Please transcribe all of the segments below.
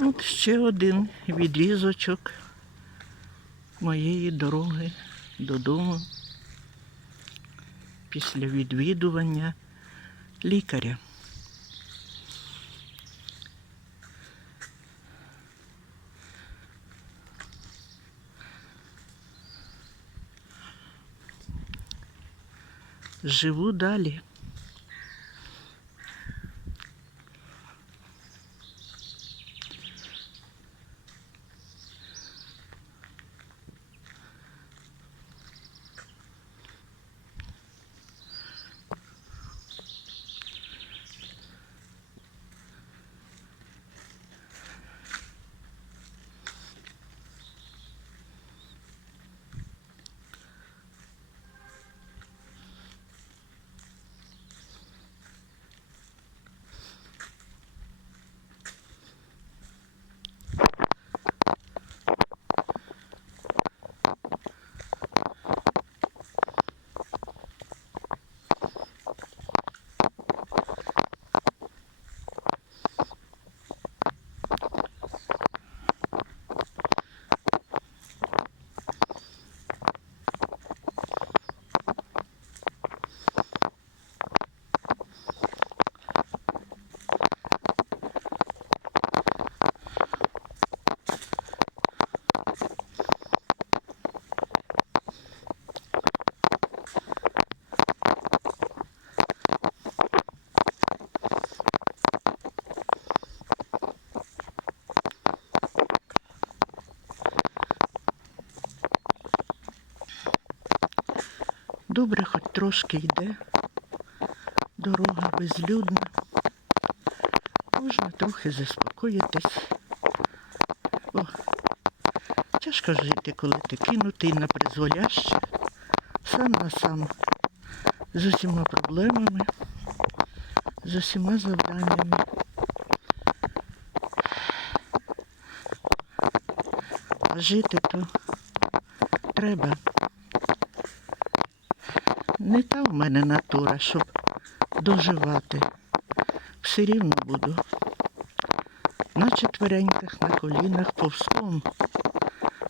От ще один відрізочок моєї дороги додому після відвідування лікаря. Живу далі. Добре, хоч трошки йде. Дорога безлюдна. Можна трохи заспокоїтись. О, тяжко жити, коли ти кинутий на призволяще, сам на сам, з усіма проблемами, з усіма завданнями. А жити то треба. Не та в мене натура, щоб доживати. Все рівно буду. На четвереньках, на колінах, повзком.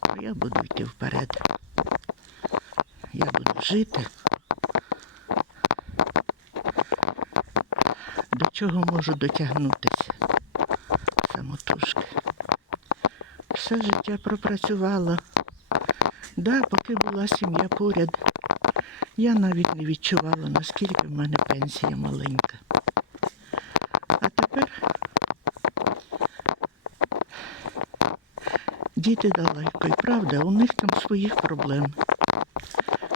А я буду йти вперед. Я буду жити. До чого можу дотягнутися самотужки. Все життя пропрацювала. Да, поки була сім'я поряд. Я навіть не відчувала, наскільки в мене пенсія маленька. А тепер діти далеко, і правда, у них там своїх проблем.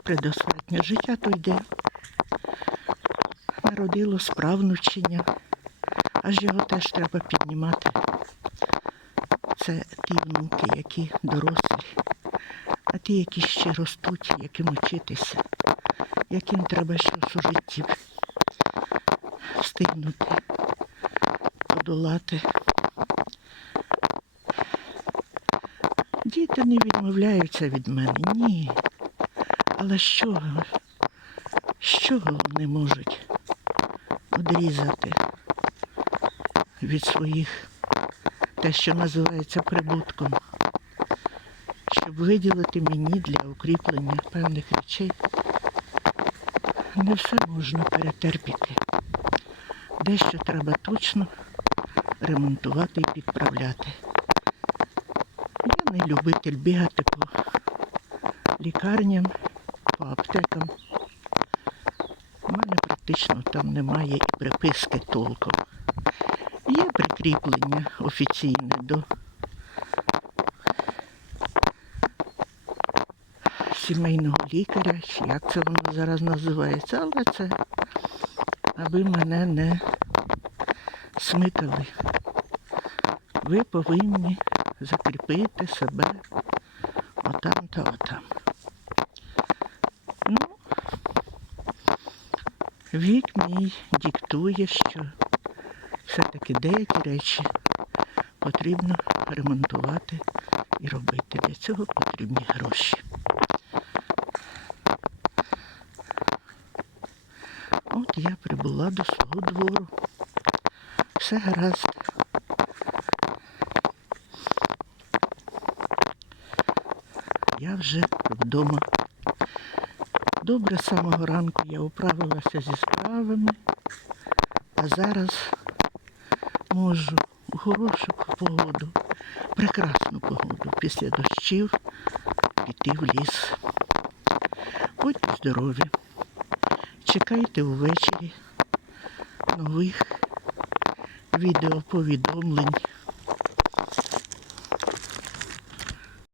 Предосвятнє життя то йде. Народило справнучення, аж його теж треба піднімати. Це ті внуки, які дорослі, а ті, які ще ростуть, яким учитися яким треба щось у житті встигнути, подолати. Діти не відмовляються від мене, ні. Але? З чого вони можуть одрізати від своїх те, що називається прибутком, щоб виділити мені для укріплення певних речей не все можна перетерпіти. Дещо треба точно ремонтувати і підправляти. Я не любитель бігати по лікарням, по аптекам. У мене практично там немає і приписки толком. Є прикріплення офіційне до сімейного лікаря, чи як це воно зараз називається, але це аби мене не смикали. Ви повинні закріпити себе отам та отам. Ну, вік мій диктує, що все-таки деякі речі потрібно ремонтувати і робити. Для цього потрібні гроші. прийшла до свого двору. Все гаразд. Я вже вдома. Добре з самого ранку я управилася зі справами, а зараз можу хорошу погоду, прекрасну погоду після дощів піти в ліс. Будьте здорові, чекайте увечері нових відеоповідомлень